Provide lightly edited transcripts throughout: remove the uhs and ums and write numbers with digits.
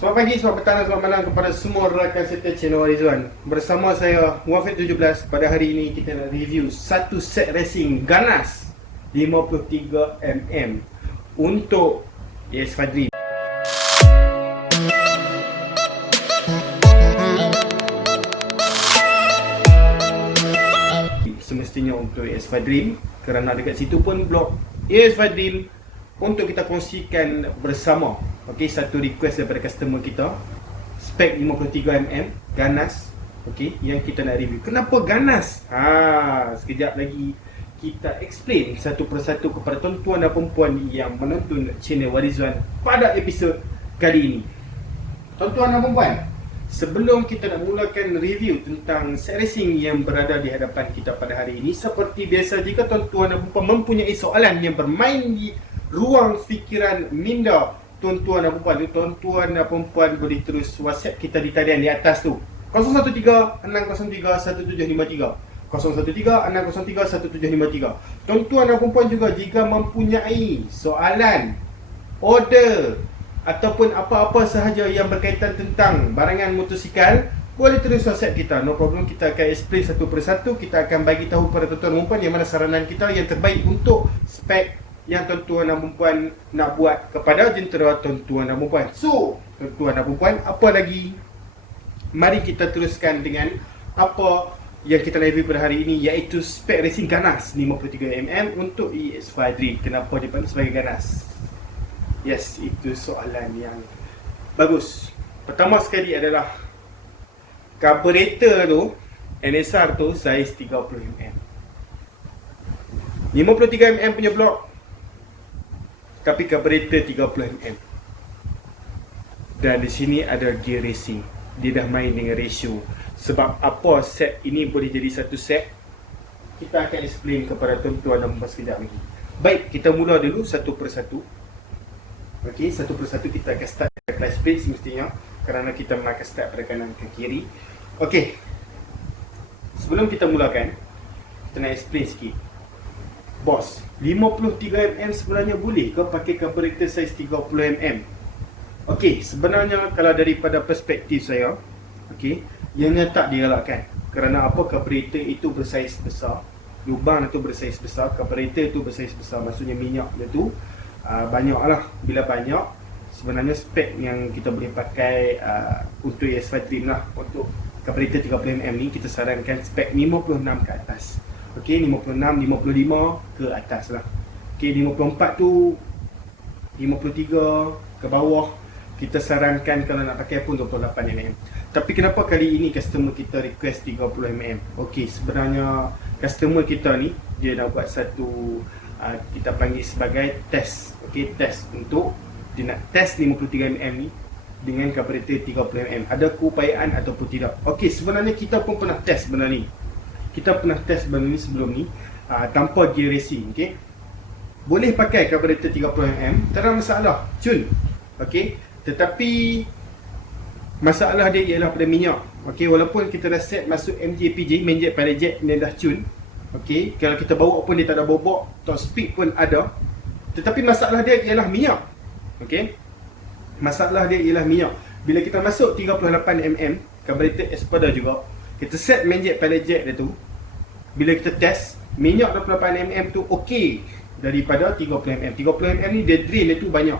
Selamat pagi, selamat petang dan selamat malam kepada semua rakan serta channel Rizwan. Bersama saya Muafiq17. Pada hari ini kita nak review satu set racing ganas 53mm untuk ES5 Dream. Semestinya untuk ES5 Dream, kerana dekat situ pun blog ES5 Dream untuk kita kongsikan bersama. Okey, satu request daripada customer kita, spek 53mm ganas, okey, yang kita nak review. Kenapa ganas? Sekejap lagi kita explain satu persatu kepada tuan-tuan dan puan-puan yang menonton channel Warizwan pada episod kali ini. Tuan-tuan dan puan-puan, sebelum kita nak mulakan review tentang set racing yang berada di hadapan kita pada hari ini, seperti biasa, jika tuan-tuan dan puan-puan mempunyai soalan yang bermain di ruang fikiran minda tuan-tuan dan puan-puan boleh terus WhatsApp kita di talian di atas tu, 013-603-1753, 013-603-1753. Tuan-tuan dan puan-puan juga jika mempunyai soalan, order ataupun apa-apa sahaja yang berkaitan tentang barangan motosikal, boleh terus WhatsApp kita, no problem. Kita akan explain satu persatu. Kita akan bagi tahu kepada tuan-tuan dan puan yang mana saranan kita yang terbaik untuk spek yang tuan-tuan dan puan nak buat kepada jentera tuan-tuan dan puan. So, tuan-tuan dan puan, apa lagi? Mari kita teruskan dengan apa yang kita review pada hari ini, iaitu spek racing ganas 53mm untuk ES5 Dream. Kenapa dipanggil sebagai ganas? Yes, itu soalan yang bagus. Pertama sekali adalah carburetor tu, NSR tu saiz 30mm, 53mm punya blok, tapi carburetor 30mm. Dan di sini ada gear racing. Dia dah main dengan ratio. Sebab apa set ini boleh jadi satu set, kita akan explain kepada tuan-tuan dan puan sekejap lagi. Baik, kita mula dulu satu persatu. Okey, satu persatu kita akan start dari clutch plate semestinya, kerana kita akan start pada kanan ke kiri. Okey, sebelum kita mulakan, kita nak explain sikit. Bos, 53mm sebenarnya boleh ke pakai carburetor saiz 30mm? Okey, sebenarnya kalau daripada perspektif saya, okey, ianya tak digalakkan. Kerana apa? Carburetor itu bersaiz besar, lubang itu bersaiz besar, carburetor itu bersaiz besar, maksudnya minyak dia tu banyak lah. Bila banyak, sebenarnya spek yang kita boleh pakai untuk ES5 Dream lah, untuk carburetor 30mm ni, kita sarankan spek 56 ke atas. Okey, 56, 55 ke atas lah. Okey, 54 tu, 53 ke bawah, kita sarankan kalau nak pakai pun 28mm. Tapi kenapa kali ini customer kita request 30mm? Okey, sebenarnya customer kita ni, dia nak buat satu kita panggil sebagai test. Okey, test untuk dia nak test 53mm ni dengan carburetor 30mm. Ada keupayaan ataupun tidak? Okey, sebenarnya kita pun pernah test benda ni. Kita pernah test benda ni sebelum ni, tanpa gear racing. Okey, boleh pakai carburetor 30mm, tak ada masalah, cun. Okey, tetapi masalah dia ialah pada minyak. Okey, walaupun kita dah set masuk MJPJ, main jet pilot jet, dia dah cun. Okey, kalau kita bawa pun dia tak ada bobok, top speed pun ada, tetapi masalah dia ialah minyak. Okey, masalah dia ialah minyak. Bila kita masuk 38mm, carburetor Espada juga, kita set main jet pilot jet dia tu, bila kita test, minyak 28mm tu okey daripada 30mm. 30mm ni dia drain dia tu banyak.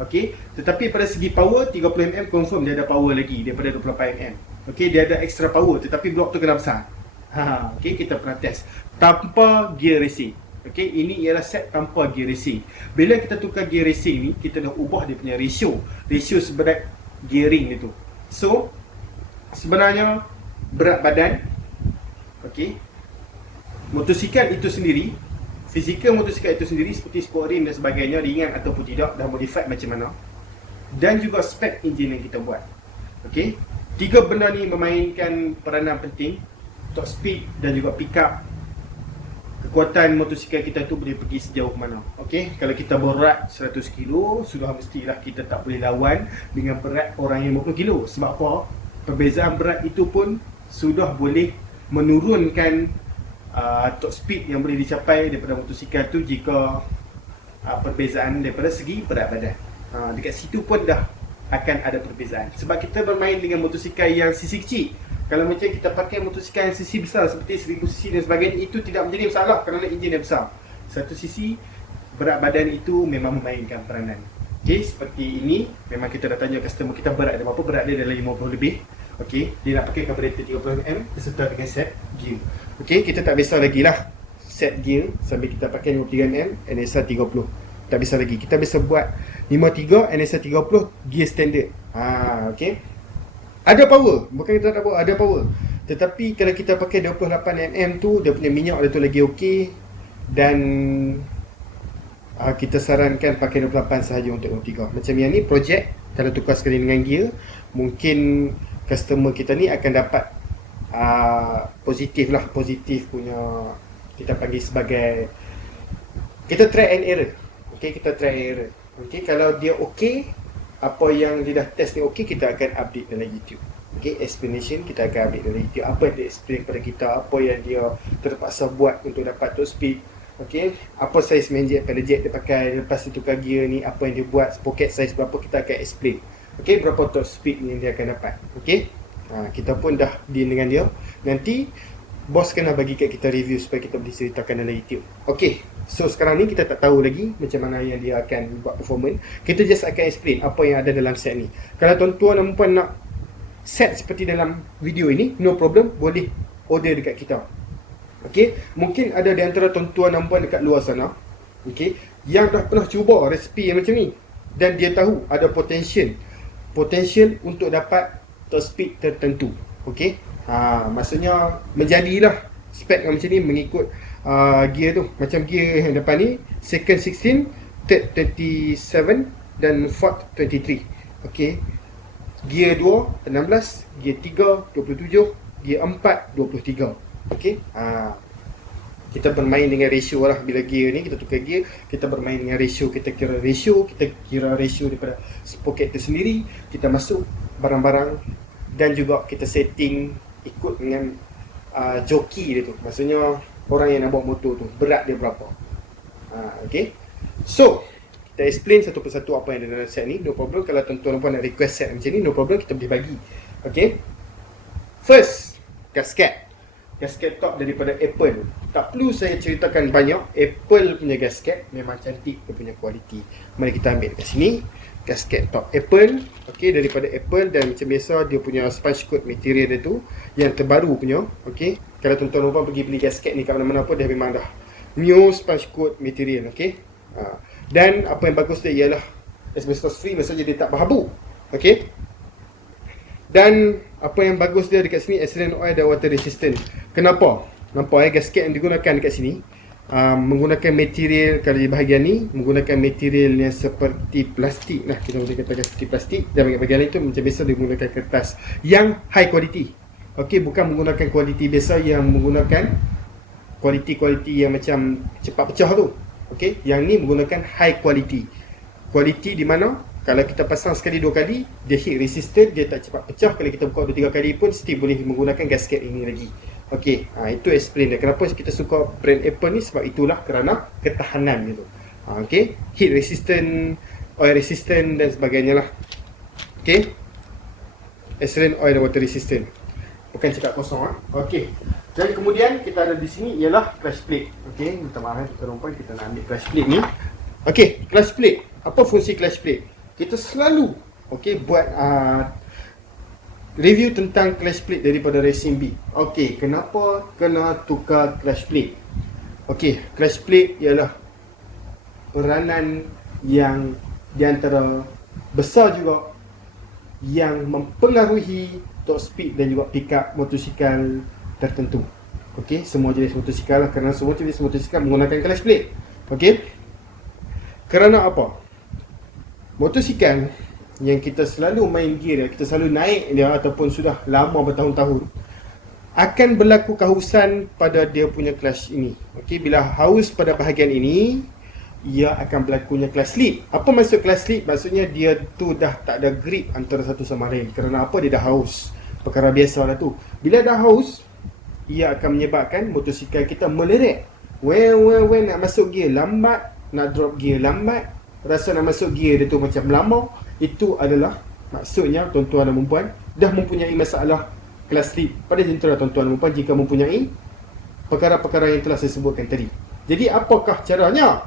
Okey, tetapi pada segi power, 30mm confirm dia ada power lagi daripada 28mm. Okey, dia ada extra power, tetapi blok tu kena besar. Okey, kita pernah test tanpa gear racing. Okey, ini ialah set tanpa gear racing. Bila kita tukar gear racing ni, kita dah ubah dia punya ratio seberat gearing dia tu. So, sebenarnya berat badan, okey, motosikal itu sendiri, fizikal motosikal itu sendiri seperti sport rim dan sebagainya, ringan ataupun tidak, dah modified macam mana, dan juga spek enjin yang kita buat. Okey, tiga benda ni memainkan peranan penting. Top speed dan juga pick up, kekuatan motosikal kita tu boleh pergi sejauh mana. Okey, kalau kita berat 100 kilo, sudah mestilah kita tak boleh lawan dengan berat orang yang 50 kilo. Sebab apa? Perbezaan berat itu pun sudah boleh menurunkan top speed yang boleh dicapai daripada motosikal tu jika perbezaan daripada segi berat badan. Dekat situ pun dah akan ada perbezaan. Sebab kita bermain dengan motosikal yang sisi kecil. Kalau macam kita pakai motosikal yang sisi besar seperti 1000 cc dan sebagainya, itu tidak menjadi masalah kerana enjin yang besar. Satu sisi, berat badan itu memang memainkan peranan. Okey, seperti ini memang kita dah tanya customer kita berat dia berapa, berat dia dalam 50 lebih. Okey, dia nak pakai carburetor 30mm beserta dengan set gear. Okey, kita tak biasa lagi lah set gear sambil kita pakai 53mm NSR 30. Tak biasa lagi. Kita biasa buat 53 NSR 30 gear standard. Okey. Ada power, bukan kita tak power, ada power. Tetapi kalau kita pakai 28mm tu, dia punya minyak dia tu lagi okey. Dan kita sarankan pakai 28 sahaja untuk 23. Macam yang ni projek, kalau tukar sekali dengan gear, mungkin customer kita ni akan dapat positif lah, positif punya, kita panggil sebagai, kita try and error. Okey, kita try and error. Okey, kalau dia okey, apa yang dia dah test ni okey, kita akan update dalam YouTube. Okey, explanation kita akan update dalam YouTube. Apa yang dia explain kepada kita, apa yang dia terpaksa buat untuk dapat top speed. Okey, apa saiz main jet, pedal jet dia pakai, lepas dia tukar gear ni, apa yang dia buat, pocket size berapa, kita akan explain. Okey, berapa top speed yang dia akan dapat. Okey, kita pun dah deal dengan dia. Nanti bos kena bagi kat kita review supaya kita boleh ceritakan dalam YouTube. Okey, so sekarang ni kita tak tahu lagi macam mana yang dia akan buat performance. Kita just akan explain apa yang ada dalam set ni. Kalau tuan-tuan dan puan nak set seperti dalam video ini, no problem, boleh order dekat kita. Okey, mungkin ada di antara tuan-tuan dan puan dekat luar sana, okey, yang dah pernah cuba resipi yang macam ni dan dia tahu ada potential untuk dapat top speed tertentu. Okey, maksudnya menjadilah spek yang macam ni mengikut gear tu. Macam gear yang depan ni second 16, third 27 dan fourth 23. Okey, gear 2 16, gear 3 27, gear 4 23. Okey, kita bermain dengan ratio lah. Bila gear ni kita tukar gear, kita bermain dengan ratio. Kita kira ratio daripada pocket tu sendiri, kita masuk barang-barang dan juga kita setting ikut dengan joki dia tu. Maksudnya orang yang nak bawa motor tu, berat dia berapa. Okay, so kita explain satu persatu apa yang ada dalam set ni. No problem, kalau tuan-tuan puan nak request set macam ni, no problem, kita boleh bagi. Okay, first, gasket top daripada Apple. Tak perlu saya ceritakan banyak. Apple punya gasket memang cantik, dia punya kualiti. Mari kita ambil dekat sini gasket top Apple. Okey, daripada Apple, dan macam biasa dia punya sponge coat material dia tu yang terbaru punya. Okey, kalau tuan-tuan puan pergi beli gasket ni kat mana-mana pun dia memang dah new sponge coat material. Okey, dan apa yang bagus dia ialah asbestos free, maksudnya dia tak berhabuk. Okey, dan apa yang bagus dia dekat sini, accident oil dan water resistant. Kenapa? Nampak gasket yang digunakan dekat sini menggunakan material, kalau di bahagian ni menggunakan material yang seperti plastik lah, kita boleh katakan seperti plastik, dan bahagian lain tu macam biasa dia menggunakan kertas yang high quality. Okey, bukan menggunakan kualiti biasa yang menggunakan kualiti yang macam cepat pecah tu. Okey, yang ni menggunakan high quality. Quality di mana kalau kita pasang sekali dua kali, dia heat resistant, dia tak cepat pecah. Kalau kita buka 2-3 kali pun still boleh menggunakan gasket ini lagi. Okey, itu explain dia kenapa kita suka brand Apple ni, sebab itulah kerana ketahanan gitu. Okey, heat resistant, oil resistant dan sebagainya lah. Okey, accident oil dan water resistant. Bukan cakap kosong. Okey, jadi kemudian kita ada di sini ialah clutch plate. Okey, minta maaf kita lupa, kita nak ambil clutch plate ni. Okey, clutch plate. Apa fungsi clutch plate? Kita selalu buat review tentang clutch plate daripada Racing Beat. Okey, kenapa kena tukar clutch plate? Okey, clutch plate ialah peranan yang di antara besar juga yang mempengaruhi top speed dan juga pick up motosikal tertentu. Okey, semua jenis motosikal lah, kerana semua jenis motosikal menggunakan clutch plate. Okey, kerana apa? Motosikal yang kita selalu main gear dia, kita selalu naik dia ataupun sudah lama bertahun-tahun, akan berlaku kehausan pada dia punya clutch ini. Okey, bila haus pada bahagian ini, ia akan berlakunya clutch slip. Apa maksud clutch slip? Maksudnya dia tu dah tak ada grip antara satu sama lain. Kerana apa? Dia dah haus. Perkara biasa lah tu. Bila dah haus, ia akan menyebabkan motosikal kita meleret. When nak masuk gear lambat, nak drop gear lambat, rasa nak masuk gear dia tu macam lama. Itu adalah Maksudnya tuan-tuan dan puan dah mempunyai masalah kelas sleep pada jentera tuan-tuan dan puan jika mempunyai perkara-perkara yang telah saya sebutkan tadi. Jadi apakah caranya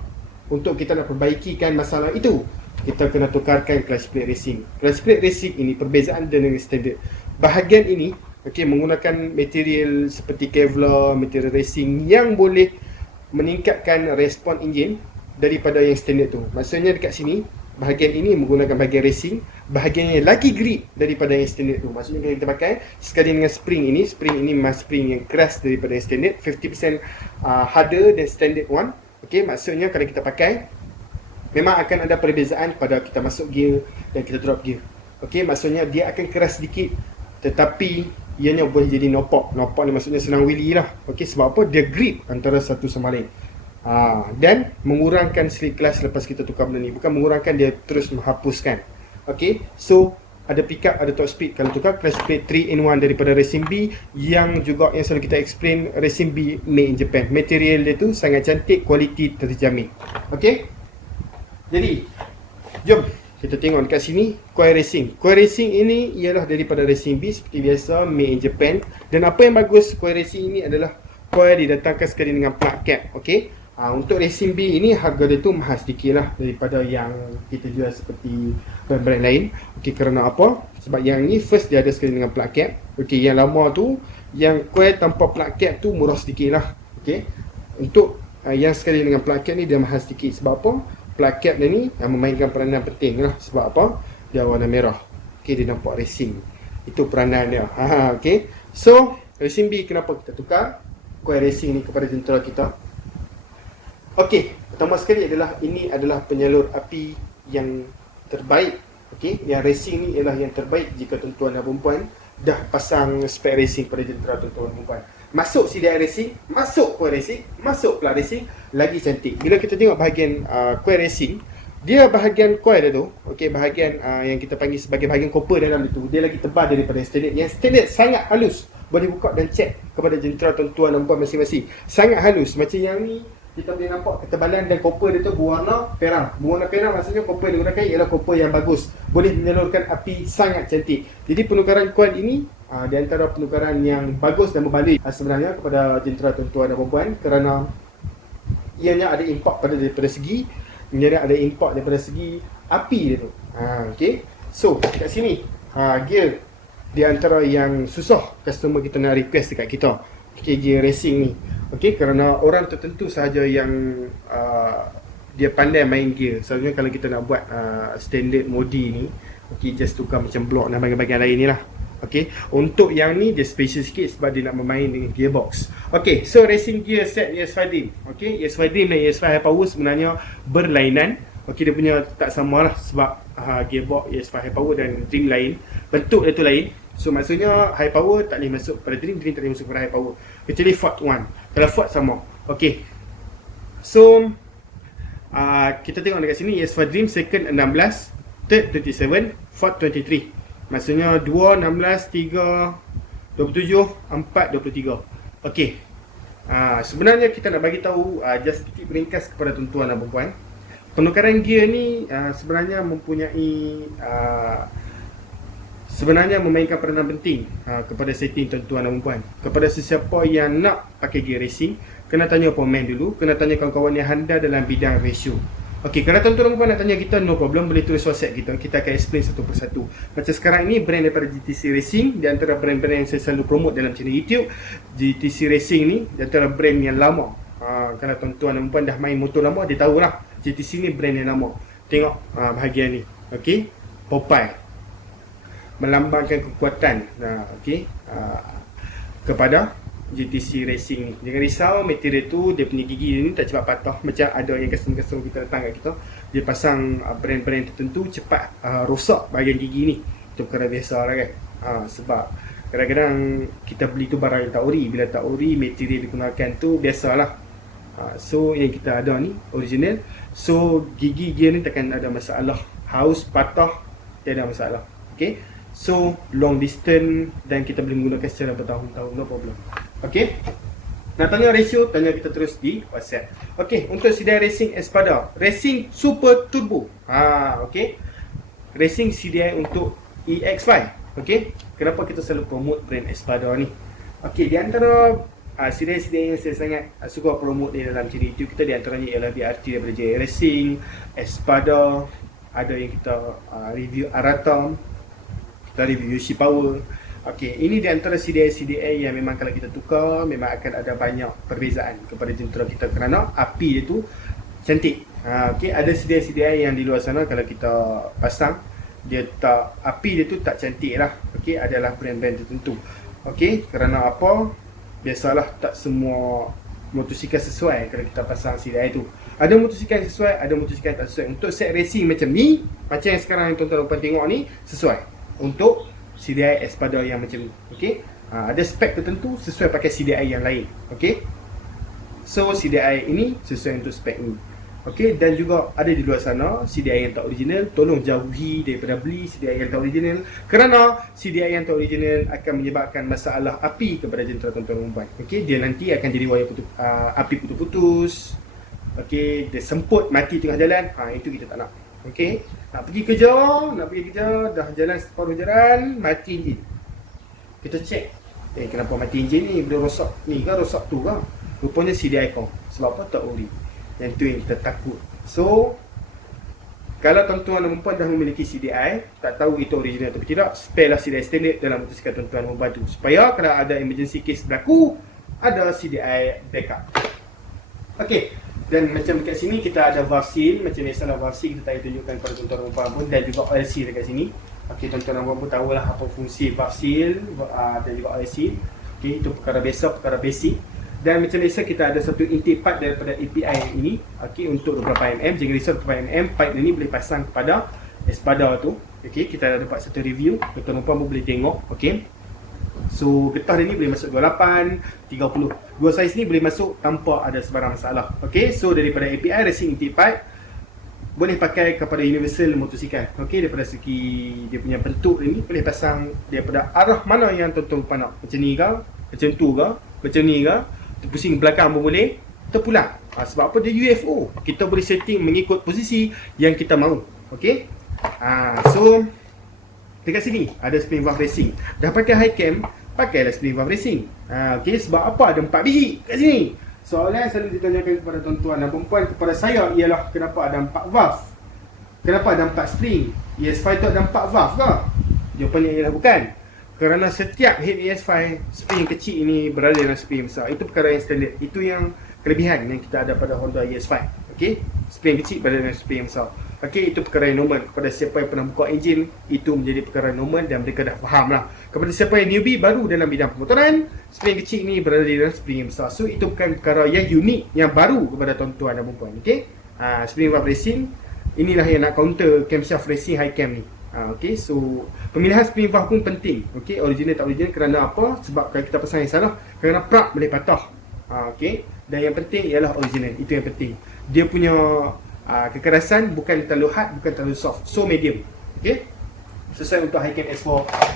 untuk kita nak perbaikikan masalah itu? Kita kena tukarkan clutch plate racing. Clutch plate racing ini perbezaan dengan standard. Bahagian ini menggunakan material seperti Kevlar, material racing yang boleh meningkatkan respon enjin daripada yang standard tu. Maksudnya dekat sini bahagian ini menggunakan bahagian racing, bahagian yang lagi grip daripada yang standard tu. Maksudnya kalau kita pakai sekali dengan spring ini memang spring yang keras daripada yang standard, 50% harder than standard one. Maksudnya kalau kita pakai memang akan ada perbezaan pada kita masuk gear dan kita drop gear. Maksudnya dia akan keras sedikit tetapi ianya boleh jadi nopok. Nopok ni maksudnya senang wheelie lah. Sebab apa? Dia grip antara satu sama lain. Dan mengurangkan slip clutch lepas kita tukar benda ni. Bukan mengurangkan, dia terus menghapuskan. So ada pickup, ada top speed. Kalau tukar clutch plate 3-in-1 daripada Racing B, yang juga yang selalu kita explain, Racing B made in Japan. Material dia tu sangat cantik, kualiti terjamin. Jadi jom kita tengok dekat sini coil racing. Coil racing ini ialah daripada Racing B seperti biasa, made in Japan. Dan apa yang bagus coil racing ini adalah coil didatangkan sekali dengan plug cap. Untuk Racing B ini harga dia tu mahal sedikit lah daripada yang kita jual seperti brand-brand lain. Kerana apa? Sebab yang ni first dia ada sekali dengan plug cap. Yang lama tu, yang coil tanpa plug cap tu murah sedikit lah. Untuk yang sekali dengan plug cap ni dia mahal sedikit. Sebab apa? Plug cap dia ni yang memainkan peranan penting lah. Sebab apa? Dia warna merah. Dia nampak racing. Itu peranan dia. So Racing B kenapa kita tukar coil racing ni kepada jentera kita? Pertama sekali adalah ini adalah penyalur api yang terbaik. Yang racing ni ialah yang terbaik jika tuan-tuan dan puan dah pasang spek racing pada jentera tuan-tuan dan puan. Masuk CDI racing, masuk coil racing, masuk plug racing, lagi cantik. Bila kita tengok bahagian coil racing, dia bahagian coil dia tu, bahagian yang kita panggil sebagai bahagian copper dalam itu, dia lagi tebal daripada yang standard. Yang standard sangat halus. Boleh buka dan check kepada jentera tuan-tuan dan puan masing-masing. Sangat halus. Macam yang ni kita boleh nampak ketebalan dan copper dia tu berwarna perang. Berwarna perang maksudnya copper yang digunakan ialah copper yang bagus. Boleh menyalurkan api sangat cantik. Jadi penukaran coil ini di antara penukaran yang bagus dan berbaloi sebenarnya kepada jentera tuan-tuan dan puan, kerana ianya ada impak daripada segi api dia tu. So kat sini gear di antara yang susah customer kita nak request dekat kita. Gear racing ni. Kerana orang tertentu sahaja yang dia pandai main gear. Selalunya kalau kita nak buat standard modi ni, just tukar macam block dan bahagian-bahagian lain ni lah. Untuk yang ni dia special sikit sebab dia nak bermain dengan gearbox. So racing gear set ES5 Dream. ES5 Dream dan ES5 High Power sebenarnya berlainan. Dia punya tak sama lah sebab gearbox ES5 High Power dan Dream lain. Bentuk dia tu lain. So maksudnya High Power tak boleh masuk pada Dream, Dream tak boleh masuk pada High Power. Kecuali Ford 1. Kalau Ford sama. So kita tengok dekat sini ES5 Dream second 16, third 27, fourth 23. Maksudnya 2, 16, 3, 27, 4, 23. Sebenarnya kita nak bagi tahu just sedikit ringkas kepada tuan-tuan dan puan. Penukaran gear ni sebenarnya sebenarnya memainkan peranan penting kepada setting tuan-tuan dan puan. Kepada sesiapa yang nak pakai gear racing, kena tanya pemain dulu, kena tanya kawan-kawan yang handal dalam bidang ratio. Kalau tuan-tuan dan puan nak tanya kita, no problem, boleh tulis WhatsApp kita akan explain satu persatu. Macam sekarang ini brand daripada GTC Racing, di antara brand-brand yang saya selalu promote dalam channel YouTube. GTC Racing ni di antara brand yang lama. Kalau tuan-tuan dan puan dah main motor lama, dia tahulah GTC ni brand yang lama. Tengok bahagian ni. Popeye melambangkan kekuatan kepada GTC Racing ni. Jangan risau, material tu dia punya gigi ni tak cepat patah. Macam ada yang customer kita datang kat kita, dia pasang brand-brand tertentu cepat rosak bahagian gigi ni. Itu perkara biasa lah kan. Sebab kadang-kadang kita beli tu barang yang tak ori. Bila tak ori, material digunakan tu biasalah. So yang kita ada ni original. So gigi gear ni takkan ada masalah. Haus, patah, tiada masalah. So long distance dan kita boleh menggunakan secara bertahun-tahun, no problem. Nak tanya ratio, tanya kita terus di WhatsApp. Untuk CDI Racing Espada, Racing Super Turbo. Racing CDI untuk EX5. Okey, kenapa kita selalu promote brand Espada ni? Okey, di antara CDI-CDI yang saya sangat suka promote di dalam channel YouTube kita, di antaranya ialah BRT daripada Jaya Racing, Espada, ada yang kita review Aratom, kita review Yoshi Power. Okey, ini di antara CDI-CDI yang memang kalau kita tukar memang akan ada banyak perbezaan kepada jentera kita kerana api dia tu cantik. Okey, ada CDI-CDI yang di luar sana kalau kita pasang dia tak, api dia tu tak cantik lah. Okey, adalah brand-brand tertentu. Okey, kerana apa? Biasalah tak semua motosikal sesuai kalau kita pasang CDI tu. Ada motosikal yang sesuai, ada motosikal yang tak sesuai. Untuk set racing macam ni, macam yang sekarang yang tuan-tuan tengok ni, sesuai untuk CDI Espada yang macam ni. Okey, ada spek tertentu sesuai pakai CDI yang lain. Okey, so CDI ini sesuai untuk spek ni. Okey, dan juga ada di luar sana CDI yang tak original, tolong jauhi daripada beli CDI yang tak original kerana CDI yang tak original akan menyebabkan masalah api kepada jentera tuan-tuan perempuan. Okey, dia nanti akan jadi wayar api putus-putus. Okey, dia semput mati tengah jalan. Itu kita tak nak. Okey, nak pergi kerja, dah jalan separuh jalan, mati enjin. Kita cek, kenapa mati enjin ni? Bila rosak ni ke, rosak tu ke? Rupanya CDI kau. Sebab apa? Tak ori. Yang tu yang kita takut. So, kalau tuan-tuan dan perempuan dah memiliki CDI, tak tahu itu original atau tidak, spare lah CDI standard dalam motosikal tuan-tuan dan perempuan tu, supaya kalau ada emergency case berlaku, ada CDI backup. Okey, dan macam dekat sini kita ada valve seal. Macam biasalah valve seal kita tak tunjukkan kepada tuan-tuan dan perempuan pun, dan juga oil seal dekat sini. Okey, tuan-tuan dan perempuan pun tahulah apa fungsi valve seal dan juga oil seal. Okey, itu perkara biasa, perkara basic. Dan macam biasa kita ada satu intake pipe daripada API ini. Okey, untuk 25mm. Jangan risau, 25mm pipe ini boleh pasang kepada Espada tu. Okey, kita ada dapat satu review. Tuan-tuan pun boleh tengok. Okey, so getah dia ni boleh masuk 28, 30. Dua saiz ni boleh masuk tanpa ada sebarang masalah. Okey, so daripada API Racing intake pipe boleh pakai kepada universal motosikal. Okey, daripada segi dia punya bentuk ini boleh pasang daripada arah mana yang tuan-tuan nak. Macam ni ke, macam tu ke, macam ni ke, terpusing belakang pun boleh, terpulang. Sebab apa? Dia UFO. Kita boleh setting mengikut posisi yang kita mahu. Okey, so dekat sini ada spring valve racing. Dah pakai high cam, pakailah spring valve racing. Okey, sebab apa? Ada 4 biji kat sini. Soalan yang selalu ditanyakan kepada tuan-tuan dan perempuan kepada saya ialah kenapa ada 4 valve? Kenapa ada 4 spring? ES5 tu ada 4 valve ke? Jawapannya ialah bukan. Kerana setiap head ES5 spring kecil ini berada dalam spring besar. Itu perkara yang standard. Itu yang kelebihan yang kita ada pada Honda ES5. Okey, spring kecil berada dalam spring besar. Okey, itu perkara yang normal. Kepada siapa yang pernah buka enjin, itu menjadi perkara normal dan mereka dah faham lah. Kepada siapa yang newbie baru dalam bidang pemotoran, spring kecil ini berada dalam spring yang besar. So, itu bukan perkara yang unik, yang baru kepada tuan-tuan dan perempuan. Okey, spring valve racing, inilah yang nak counter camshaft racing high cam ni. Okey, so pemilihan spring valve pun penting. Okey, original tak original kerana apa? Sebab kalau kita pasang yang salah, kerana plug boleh patah. Okey, dan yang penting ialah original. Itu yang penting. Dia punya kekerasan bukan terlalu hard, bukan terlalu soft. So medium. Okey, sesuai untuk high cam S4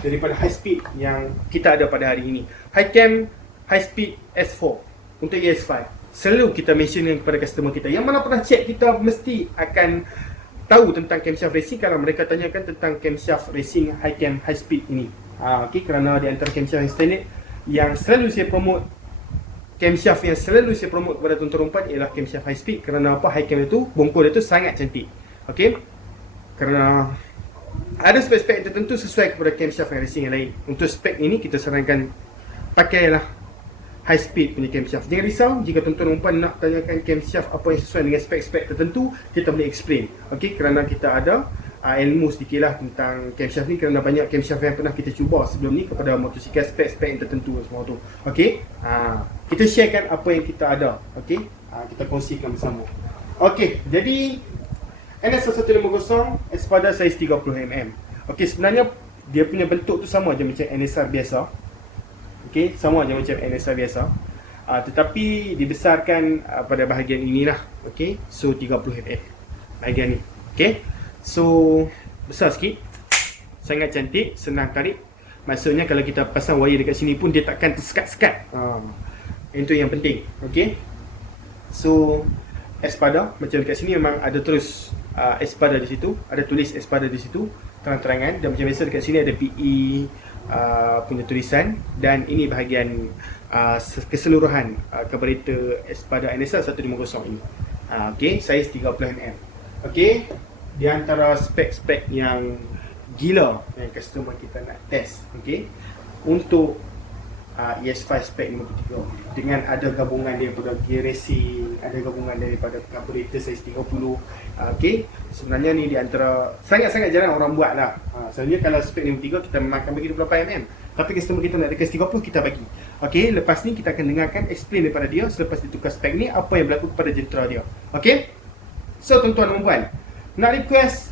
daripada high speed yang kita ada pada hari ini. High cam high speed S4 untuk ES5. Selalu kita mention kepada customer kita yang mana pernah check, kita mesti akan tahu tentang camshaft racing kalau mereka tanyakan tentang camshaft racing high cam high speed ini. Okey, kerana di antara camshaft yang standard yang selalu saya promote, camshaft yang selalu saya promote kepada tuan-tuan perempuan ialah camshaft high speed. Kerana apa? High cam itu, bongkol dia tu sangat cantik. Okey, kerana ada spek-spek tertentu sesuai kepada camshaft racing yang lain. Untuk spek ini kita sarankan pakailah high speed punya camshaft. Jangan risau jika tuan-tuan perempuan nak tanyakan camshaft apa yang sesuai dengan spek-spek tertentu, kita boleh explain. Okey, kerana kita ada ilmu sedikit lah tentang camshaft ni, kerana banyak camshaft yang pernah kita cuba sebelum ni kepada motosikal spek-spek yang tertentu semua tu. Okey, kita sharekan apa yang kita ada. Okey, kita kongsikan bersama. Okey, jadi NS1150 Espada saiz 30mm. Okey, sebenarnya dia punya bentuk tu sama je macam NSR biasa. Okey, sama je macam NSR biasa. Tetapi dibesarkan pada bahagian inilah. Okey, so 30mm bahagian ni. Okey, so besar sikit, sangat cantik, senang tarik. Maksudnya kalau kita pasang wire dekat sini pun dia takkan tersekat-sekat. Itu yang penting. Okey, so Espada macam dekat sini memang ada terus Espada di situ, ada tulis Espada di situ. terang-terangan, dan macam biasa dekat sini ada PE punya tulisan, dan ini bahagian keseluruhan karburator pada NSL 150 ini. Okay, saiz 30mm. Okay, di antara spek-spek yang gila yang customer kita nak test, okay, untuk ES5 spek 53 dengan ada gabungan daripada gear racing, ada gabungan daripada karburator saiz 30. Okay, sebenarnya ni di antara sangat-sangat jarang orang buat lah. Selalunya kalau spek 53 kita memang akan bagi 28mm, tapi customer kita nak request 30, kita bagi. Okay, lepas ni kita akan dengarkan explain daripada dia selepas ditukar spek ni apa yang berlaku kepada jentera dia. Okay, so tuan-tuan dan puan, nak request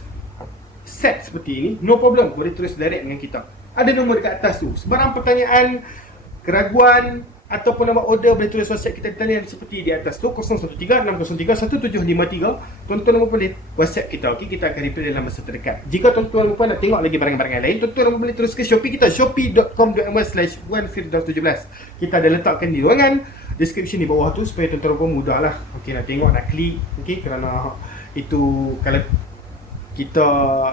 set seperti ini, no problem, boleh terus direct dengan kita. Ada nombor dekat atas tu. Sebarang pertanyaan, keraguan ataupun nama order, boleh tulis WhatsApp kita di talian seperti di atas tu, 0136031753. Tuan-tuan dan puan boleh WhatsApp kita. Okay, kita akan reply dalam masa terdekat. Jika tuan-tuan dan puan nak tengok lagi barang-barang lain, tuan-tuan dan puan boleh terus ke Shopee kita, shopee.com.my/1firdaus17. Kita ada letakkan di ruangan description di bawah tu supaya tuan-tuan dan puan mudah lah, okay, nak tengok, nak klik. Okay, kerana itu kalau kita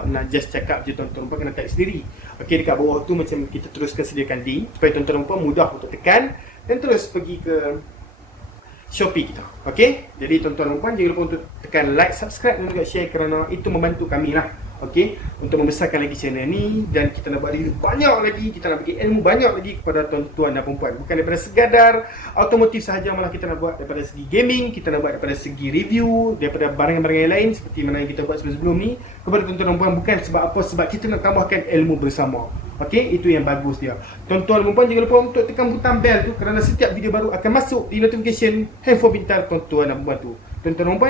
nak just check up je, tuan-tuan dan puan kena type sendiri. Okey, dekat bawah tu macam kita teruskan sediakan link supaya tuan-tuan dan puan mudah untuk tekan dan terus pergi ke Shopee kita. Okey, jadi tuan-tuan dan puan jangan lupa untuk tekan like, subscribe dan juga share kerana itu membantu kami lah. Okey, untuk membesarkan lagi channel ni, dan kita nak buat review banyak lagi, kita nak bagi ilmu banyak lagi kepada tuan-tuan dan puan-puan. Bukan daripada sekadar automotif sahaja, malah kita nak buat daripada segi gaming, kita nak buat daripada segi review, daripada barang-barang yang lain seperti mana yang kita buat sebelum-sebelum ni kepada tuan-tuan dan puan. Bukan sebab apa, sebab kita nak tambahkan ilmu bersama. Okey, itu yang bagus dia. Tuan-tuan dan puan jangan lupa untuk tekan butang bell tu kerana setiap video baru akan masuk di notification handphone pintar tuan-tuan dan puan tu. Tuan-tuan dan puan